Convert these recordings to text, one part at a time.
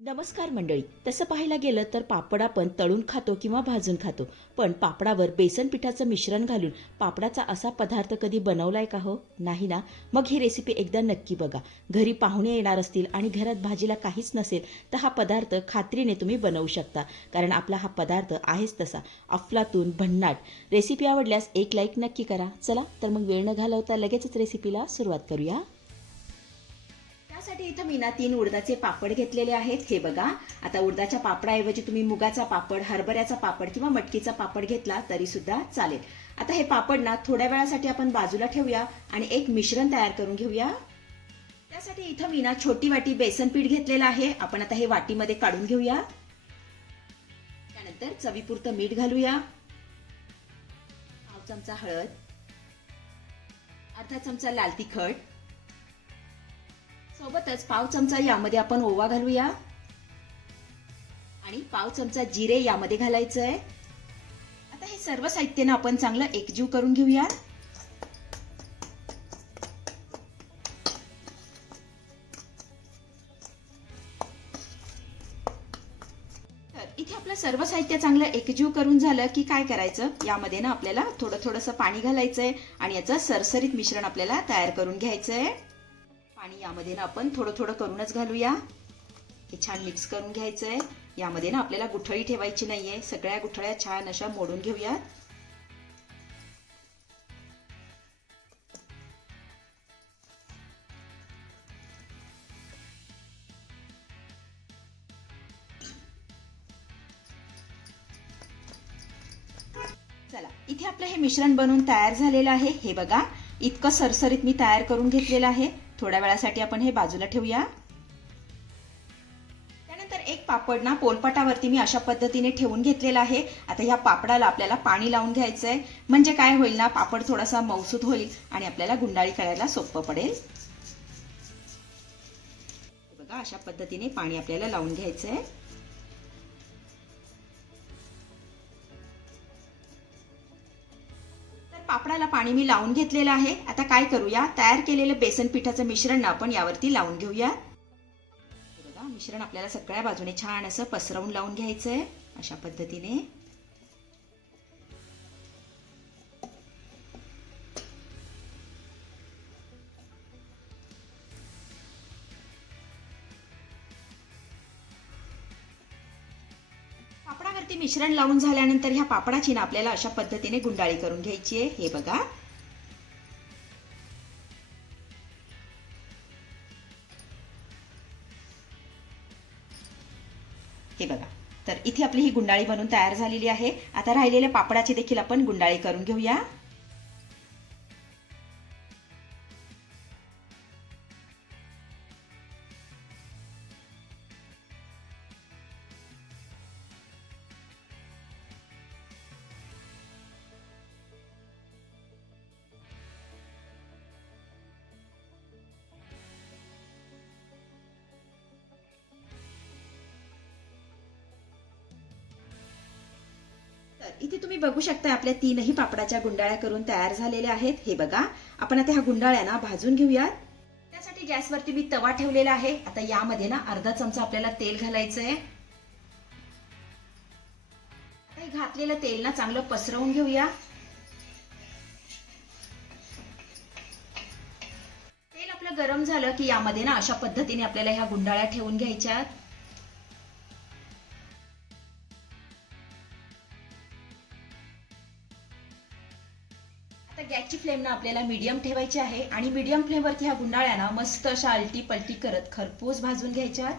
नमस्कार मंडळी. तसं पाहायला गेलं तर पापड आपण तळून खातो किंवा भाजून खातो. पण पापडावर बेसन पिठाचं मिश्रण घालून पापडाचा असा पदार्थ कधी बनवलाय का हो? नाही ना? मग ही रेसिपी एकदा नक्की बघा. घरी पाहुणे येणार असतील आणि घरात भाजीला काहीच नसेल तर हा पदार्थ खात्रीने तुम्ही बनवू शकता. कारण आपला हा पदार्थ आहेच तसा. अफलातून भन्नाट. रेसिपी आवडल्यास एक लाईक नक्की करा. चला तर मग वेळ न घालवता लगेचच रेसिपीला सुरुवात करूया. त्यासाठी इथं मी ना तीन उडदाचे पापड घेतलेले आहेत. हे बघा. आता उडदाच्या पापडाऐवजी तुम्ही मुगाचा पापड हरभऱ्याचा पापड किंवा मटकीचा पापड घेतला तरी सुद्धा चालेल. आता हे पापड ना थोड्या वेळासाठी आपण बाजूला ठेवूया आणि एक मिश्रण तयार करून घेऊया. त्यासाठी इथं मी ना छोटी वाटी बेसन पीठ घेतलेलं आहे. आपण आता हे वाटीमध्ये काढून घेऊया. त्यानंतर चवीपुरतं मीठ घालूया. पाव चमचा हळद. अर्धा चमचा लाल तिखट. सोबतच पाव चमचा यामध्ये आपण ओवा घालूया. आणि पाव चमचा जिरे यामध्ये घालायचं आहे आता हे सर्व साहित्यानं आपण चांगलं एकजीव करून घेऊया. तर इथे आपलं सर्व साहित्य चांगलं एकजीव करून झालं की काय करायचं? यामध्ये ना आपल्याला थोडं थोडंसं पाणी घालायचंय आणि याचं सरसरीत मिश्रण आपल्याला तयार करून घ्यायचं आहे आणि यामध्ये ना आपण थोडं थोडं करूनच घालूया. हे छान मिक्स करून घ्यायचंय. यामध्ये ना आपल्याला गुठळी ठेवायची नाहीये. सगळ्या गुठळ्या छान अशा मोडून घेऊया चला इथे आपलं हे मिश्रण बनवून तयार झालेलं आहे. हे बघा इतकं सरसरीत मी तयार करून घेतलेलं आहे. थोड्या वेळासाठी आपण हे बाजूला ठेवूया. त्यानंतर एक पापड ना पोलपाटावरती मी अशा पद्धतीने ठेवून घेतलेला आहे. आता ह्या पापडाला आपल्याला पाणी लावून घ्यायचंय. म्हणजे काय होईल ना पापड थोडासा मौसूद होईल आणि आपल्याला गुंडाळी करायला सोपं पडेल. बघा अशा पद्धतीने पाणी आपल्याला लावून घ्यायचंय. आहे कापडाला पाणी मी लावून घेतलेलं आहे. आता काय करूया? तयार केलेलं बेसन पिठाचं मिश्रण आपण यावरती लावून घेऊया. बघा मिश्रण आपल्याला सगळ्या बाजूने छान असं पसरवून लावून घ्यायचंय. अशा पद्धतीने. पापडावरती मिश्रण लावून झाल्यानंतर ह्या पापडाची ना आपल्याला अशा पद्धतीने गुंडाळी करून घ्यायची आहे. हे बघा. हे बघा. तर इथे आपली ही गुंडाळी बनून तयार झालेली आहे. आता राहिलेल्या पापडाची देखील आपण गुंडाळी करून घेऊया. इथे तुम्ही बघू शकता आपल्या तीनही पापडाच्या गुंडाळ्या करून तयार झालेल्या आहेत. हे बघा. आपण आता ह्या गुंडाळ्याना भाजून घेऊयात. त्यासाठी गॅसवरती मी तवा ठेवलेला आहे. आता यामध्ये ना अर्धा चमचा आपल्याला तेल घालायचंय. आहे घातलेलं तेल ना चांगलं पसरवून घेऊया. तेल आपलं गरम झालं की यामध्ये ना अशा पद्धतीने आपल्याला ह्या गुंडाळ्या ठेवून घ्यायच्या गॅसची आपल्याला मीडियम ठेवायची आहे. आणि मीडियम फ्लेमवरती ह्या गुंडाळ्याना मस्त अशा आलटी पलटी करत खरपूस भाजून घ्यायच्या.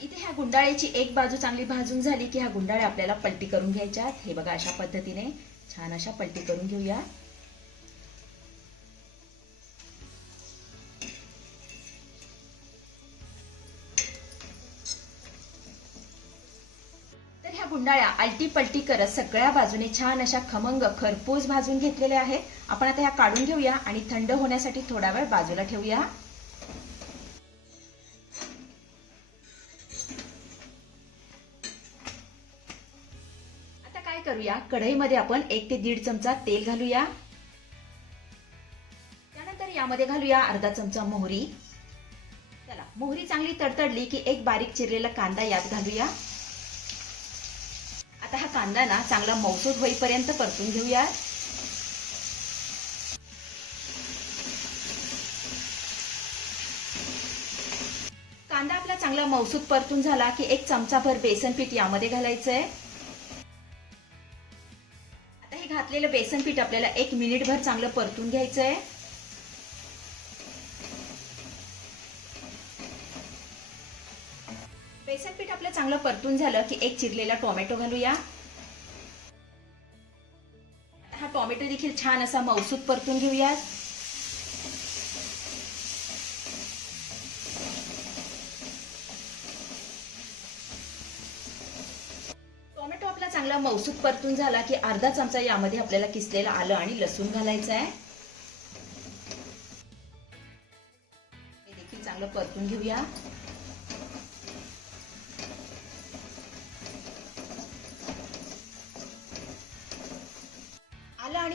इथे ह्या गुंडाळ्याची एक बाजू चांगली भाजून झाली की ह्या गुंडाळ्या आपल्याला पलटी करून घ्यायच्या हे बघा अशा पद्धतीने छान अशा पलटी करून घेऊया. गुंडाळ्या आलटी पलटी करत सगळ्या बाजूने छान अशा खमंग खरपूस भाजून घेतलेल्या आहेत आपण आता ह्या काढून घेऊया आणि थंड होण्यासाठी थोडा वेळ बाजूला ठेवूया. आता काय करूया? कढईमध्ये आपण एक ते दीड चमचा तेल घालूया. त्यानंतर यामध्ये घालूया अर्धा चमचा मोहरी. चला मोहरी चांगली तडतडली की एक बारीक चिरलेला कांदा यात घालूया. आता हा कांदा ना चांगला मौसूद होईपर्यंत परतून घेऊया. कांदा आपला चांगला मौसूद परतून झाला की एक चमचाभर बेसन पीठ यामध्ये घालायचंय. आता हे घातलेलं बेसन पीठ आपल्याला एक मिनिटभर चांगलं परतून घ्यायचंय. परतून झालं की एक चिरलेला टोमॅटो घालूया. हा टोमॅटो देखील छान असा मौसूद परतून घेऊयात. टोमॅटो आपला चांगला मौसूद परतून झाला की अर्धा चमचा यामध्ये आपल्याला किसलेलं आलं आणि लसूण घालायचं आहे हे देखील चांगलं परतून घेऊया.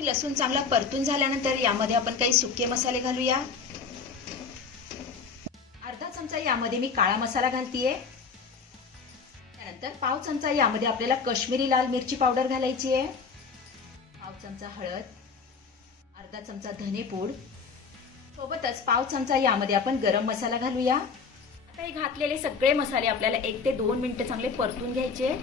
आणि लसूण चांगला परतून झाल्यानंतर यामध्ये आपण काही सुके मसाले घालूया. अर्धा चमचा यामध्ये मी काळा मसाला घालतीये. त्यानंतर पाव चमचा यामध्ये आपल्याला काश्मीरी लाल मिरची पावडर घालायची आहे पाव चमचा हळद अर्धा चमचा धनेपूड सोबतच पाव चमचा यामध्ये आपण गरम मसाला घालूया. आता हे घातलेले सगळे मसाले आपल्याला एक ते दोन मिनिटं चांगले परतून घ्यायचे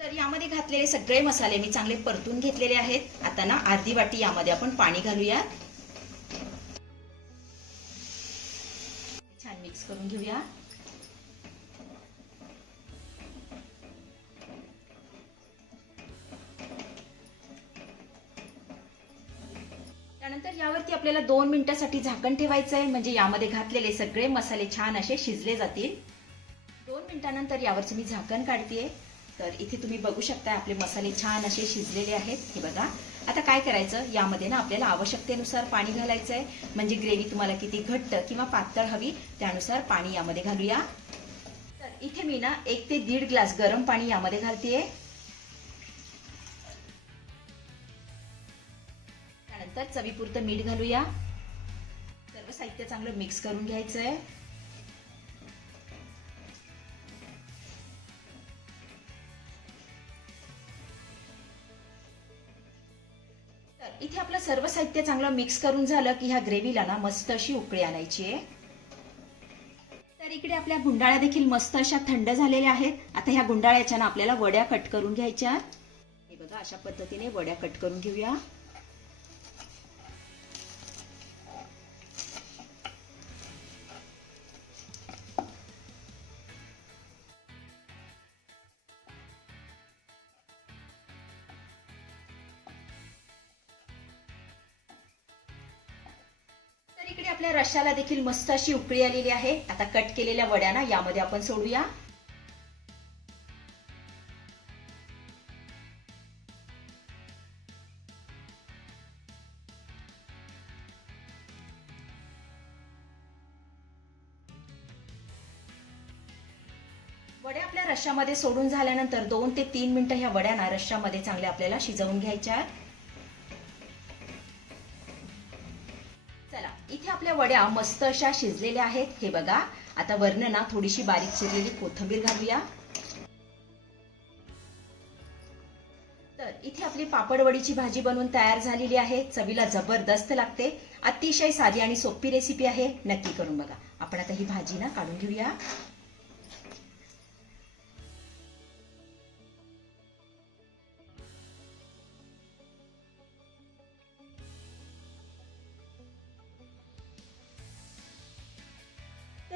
तर यामध्ये घातलेले सगळे मसाले मी चांगले परतून घेतलेले आहेत. आता ना अर्धी वाटी यामध्ये आपण पाणी घालूया छान मिक्स करून घेऊया. त्यानंतर यावरती आपल्याला दोन मिनिटासाठी झाकण ठेवायचं आहे. म्हणजे यामध्ये घातलेले सगळे मसाले छान असे शिजले जातील. दोन मिनिटानंतर यावरचं मी झाकण काढतेय. तर इथे तुम्ही बघू शकता आपले मसाले छान असे शिजलेले आहेत. हे बघा. आता काय करायचं? यामध्ये ना आपल्याला आवश्यकतेनुसार पाणी घालायचं आहे म्हणजे ग्रेव्ही तुम्हाला किती घट्ट किंवा पातळ हवी त्यानुसार पाणी यामध्ये घालूया. तर इथे मी ना एक ते दीड ग्लास गरम पाणी यामध्ये घालतेय. त्यानंतर चवीपुरतं मीठ घालूया. सर्व साहित्य चांगलं मिक्स करून घ्यायचं आहे इथे आपलं सर्व साहित्य चांगलं मिक्स करून झालं की ह्या ग्रेव्हीला ना मस्त अशी उकळी आणायची आहे. तर इकडे आपल्या गुंडाळ्या देखील मस्त अशा थंड झालेल्या आहेत. आता ह्या गुंडाळ्याच्या ना आपल्याला वड्या कट करून घ्यायच्या हे बघा अशा पद्धतीने वड्या कट करून घेऊया. आपल्या रश्याला देखील मस्त अशी उकळी आलेली आहे. आता कट केलेल्या वड्याना यामध्ये आपण सोडूया. वड्या आपल्या रश्श्यामध्ये सोडून झाल्यानंतर दोन ते तीन मिनिटं ह्या वड्याना रश्यामध्ये चांगल्या आपल्याला शिजवून घ्यायच्या आहेत. आपल्या वड्या मस्त अशा शिजलेल्या आहेत. हे बघा आता वर्ण ना थोडीशी बारीक चिरलेली कोथंबीर घालूया. तर इथे आपली पापड वडीची भाजी बनवून तयार झालेली आहे. चवीला जबरदस्त लागते. अतिशय साधी आणि सोपी रेसिपी आहे. नक्की करून बघा. आपण आता ही भाजी ना काढून घेऊया.